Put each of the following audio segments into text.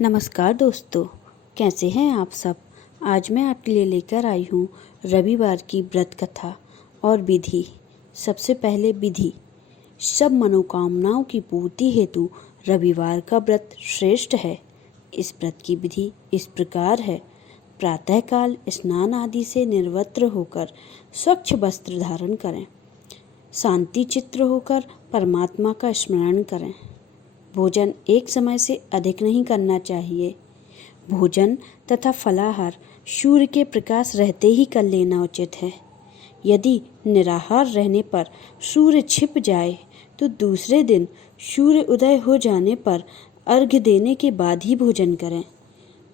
नमस्कार दोस्तों, कैसे हैं आप सब। आज मैं आपके लिए लेकर आई हूँ रविवार की व्रत कथा और विधि। सबसे पहले विधि। सब मनोकामनाओं की पूर्ति हेतु रविवार का व्रत श्रेष्ठ है। इस व्रत की विधि इस प्रकार है। प्रातःकाल स्नान आदि से निर्वस्त्र होकर स्वच्छ वस्त्र धारण करें। शांति चित्त होकर परमात्मा का स्मरण करें। भोजन एक समय से अधिक नहीं करना चाहिए। भोजन तथा फलाहार सूर्य के प्रकाश रहते ही कर लेना उचित है। यदि निराहार रहने पर सूर्य छिप जाए तो दूसरे दिन सूर्य उदय हो जाने पर अर्घ्य देने के बाद ही भोजन करें।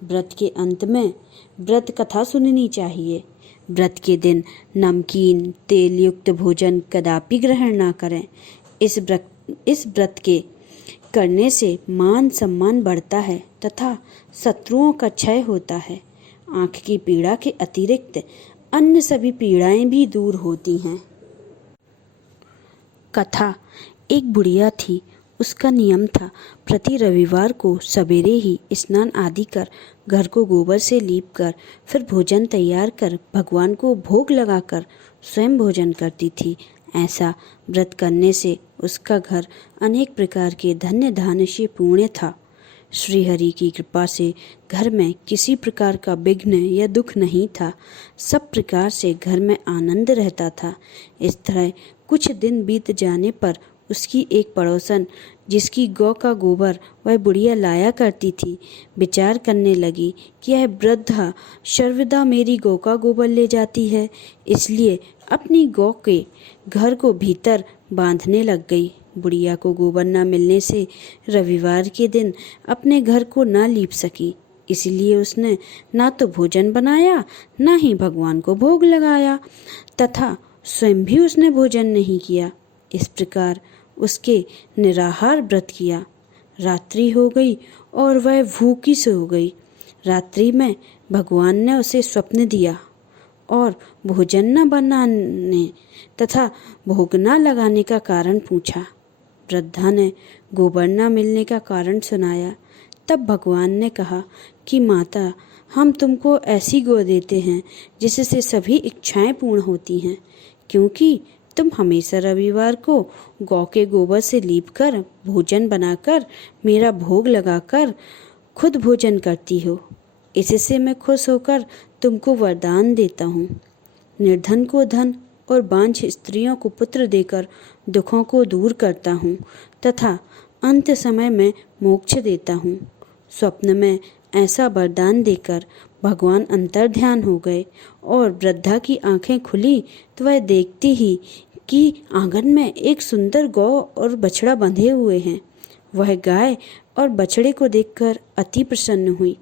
व्रत के अंत में व्रत कथा सुननी चाहिए। व्रत के दिन नमकीन तेल युक्त भोजन कदापि ग्रहण न करें। इस व्रत के करने से मान सम्मान बढ़ता है तथा शत्रुओं का क्षय होता है। आँख की पीड़ा के अतिरिक्त अन्य सभी पीड़ाएं भी दूर होती हैं। कथा। एक बुढ़िया थी। उसका नियम था प्रति रविवार को सवेरे ही स्नान आदि कर घर को गोबर से लीप कर फिर भोजन तैयार कर भगवान को भोग लगाकर स्वयं भोजन करती थी। ऐसा व्रत करने से उसका घर अनेक प्रकार के धन्य धान्य से पूर्ण था। श्रीहरि की कृपा से घर में किसी प्रकार का विघ्न या दुख नहीं था। सब प्रकार से घर में आनंद रहता था। इस तरह कुछ दिन बीत जाने पर उसकी एक पड़ोसन, जिसकी गौ का गोबर वह बुढ़िया लाया करती थी, विचार करने लगी कि यह वृद्धा सर्वदा मेरी गौ का गोबर ले जाती है, इसलिए अपनी गौ के घर को भीतर बांधने लग गई। बुढ़िया को गोबर न मिलने से रविवार के दिन अपने घर को न लीप सकी, इसलिए उसने ना तो भोजन बनाया ना ही भगवान को भोग लगाया तथा स्वयं भी उसने भोजन नहीं किया। इस प्रकार उसके निराहार व्रत किया। रात्रि हो गई और वह भूखी सो गई। रात्रि में भगवान ने उसे स्वप्न दिया और भोजन न बनाने तथा भोग न लगाने का कारण पूछा। वृद्धा ने गोबर न मिलने का कारण सुनाया। तब भगवान ने कहा कि माता, हम तुमको ऐसी गौ देते हैं जिससे सभी इच्छाएं पूर्ण होती हैं, क्योंकि तुम हमेशा रविवार को गौ के गोबर से लीपकर भोजन बनाकर मेरा भोग लगाकर खुद भोजन करती हो। इससे मैं खुश होकर तुमको वरदान देता हूँ। निर्धन को धन और बांझ स्त्रियों को पुत्र देकर दुखों को दूर करता हूँ तथा अंत समय में मोक्ष देता हूँ। स्वप्न में ऐसा वरदान देकर भगवान अंतर्ध्यान हो गए और वृद्धा की आंखें खुली तो वह देखती ही कि आंगन में एक सुंदर गौ और बछड़ा बंधे हुए हैं। वह गाय और बछड़े को देखकर अति प्रसन्न हुई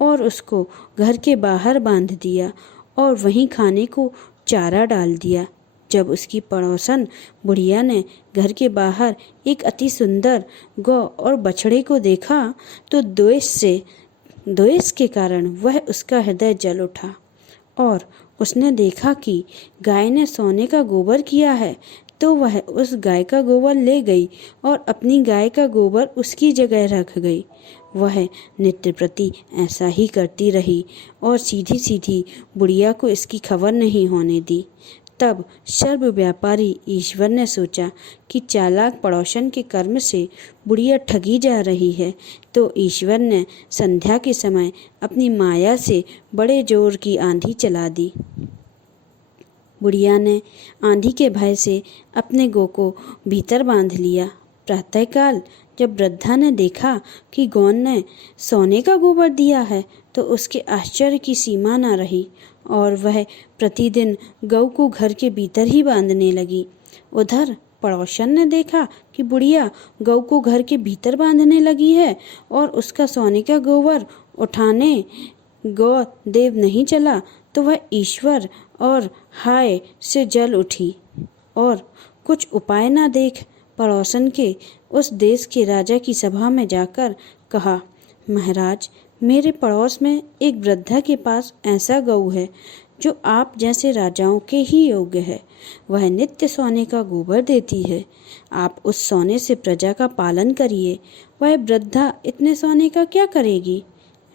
और उसको घर के बाहर बांध दिया और वहीं खाने को चारा डाल दिया। जब उसकी पड़ोसन बुढ़िया ने घर के बाहर एक अति सुंदर गौ और बछड़े को देखा तो द्वेष के कारण वह उसका हृदय जल उठा और उसने देखा कि गाय ने सोने का गोबर किया है, तो वह उस गाय का गोबर ले गई और अपनी गाय का गोबर उसकी जगह रख गई। वह नित्य प्रति ऐसा ही करती रही और सीधी सीधी बुढ़िया को इसकी खबर नहीं होने दी। तब सर्व व्यापारी ईश्वर ने सोचा कि चालाक पड़ोसन के कर्म से बुढ़िया ठगी जा रही है, तो ईश्वर ने संध्या के समय अपनी माया से बड़े जोर की आंधी चला दी। बुढ़िया ने आंधी के भय से अपने गौ को भीतर बांध लिया। प्रातःकाल जब वृद्धा ने देखा कि गौ ने सोने का गोबर दिया है तो उसके आश्चर्य की सीमा न रही और वह प्रतिदिन गौ को घर के भीतर ही बांधने लगी। उधर पड़ोसन ने देखा कि बुढ़िया गौ को घर के भीतर बांधने लगी है और उसका सोने का गोबर उठाने गौ देव नहीं चला, तो वह ईश्वर और हाय से जल उठी और कुछ उपाय न देख पड़ोसन के उस देश के राजा की सभा में जाकर कहा, महाराज, मेरे पड़ोस में एक वृद्धा के पास ऐसा गऊ है जो आप जैसे राजाओं के ही योग्य है। वह नित्य सोने का गोबर देती है। आप उस सोने से प्रजा का पालन करिए वह वृद्धा इतने सोने का क्या करेगी?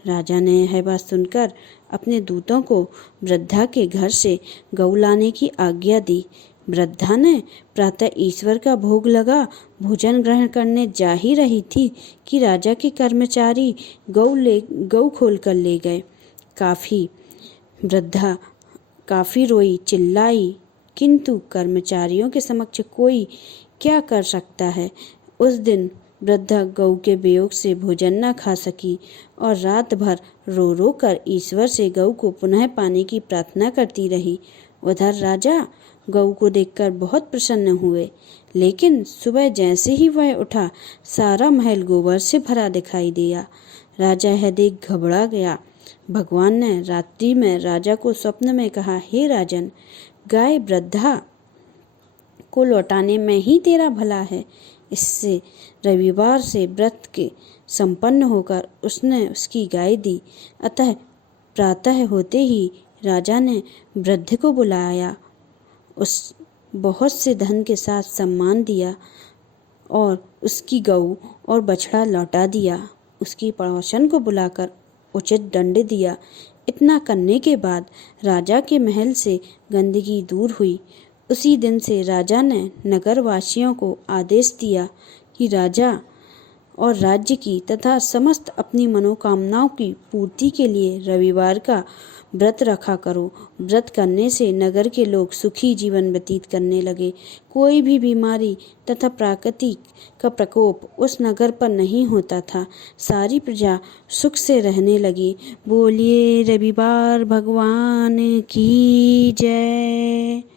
राजा ने यह बात सुनकर अपने दूतों को वृद्धा के घर से गऊ लाने की आज्ञा दी। वृद्धा ने प्रातः ईश्वर का भोग लगा भोजन ग्रहण करने जा ही रही थी कि राजा के कर्मचारी गऊ खोल कर ले गए। वृद्धा काफी रोई, चिल्लाई, किंतु कर्मचारियों के समक्ष कोई क्या कर सकता है। उस दिन वृद्धा गऊ के वियोग से भोजन न खा सकी और रात भर रो रो कर ईश्वर से गऊ को पुनः पाने की प्रार्थना करती रही। उधर राजा गऊ को देखकर बहुत प्रसन्न हुए, लेकिन सुबह जैसे ही वह उठा, सारा महल गोबर से भरा दिखाई दिया। राजा यह देख घबरा गया। भगवान ने रात्रि में राजा को स्वप्न में कहा, हे राजन, गाय वृद्धा को लौटाने में ही तेरा भला है। इससे रविवार से व्रत के संपन्न होकर उसने उसकी गाय दी। अतः प्रातः होते ही राजा ने वृद्ध को बुलाया, उस बहुत से धन के साथ सम्मान दिया और उसकी गऊ और बछड़ा लौटा दिया। उसकी पड़ोसन को बुलाकर उचित दंड दिया। इतना करने के बाद राजा के महल से गंदगी दूर हुई। उसी दिन से राजा ने नगरवासियों को आदेश दिया कि राजा और राज्य की तथा समस्त अपनी मनोकामनाओं की पूर्ति के लिए रविवार का व्रत रखा करो। व्रत करने से नगर के लोग सुखी जीवन व्यतीत करने लगे। कोई भी बीमारी तथा प्राकृतिक का प्रकोप उस नगर पर नहीं होता था। सारी प्रजा सुख से रहने लगी। बोलिए रविवार भगवान की जय।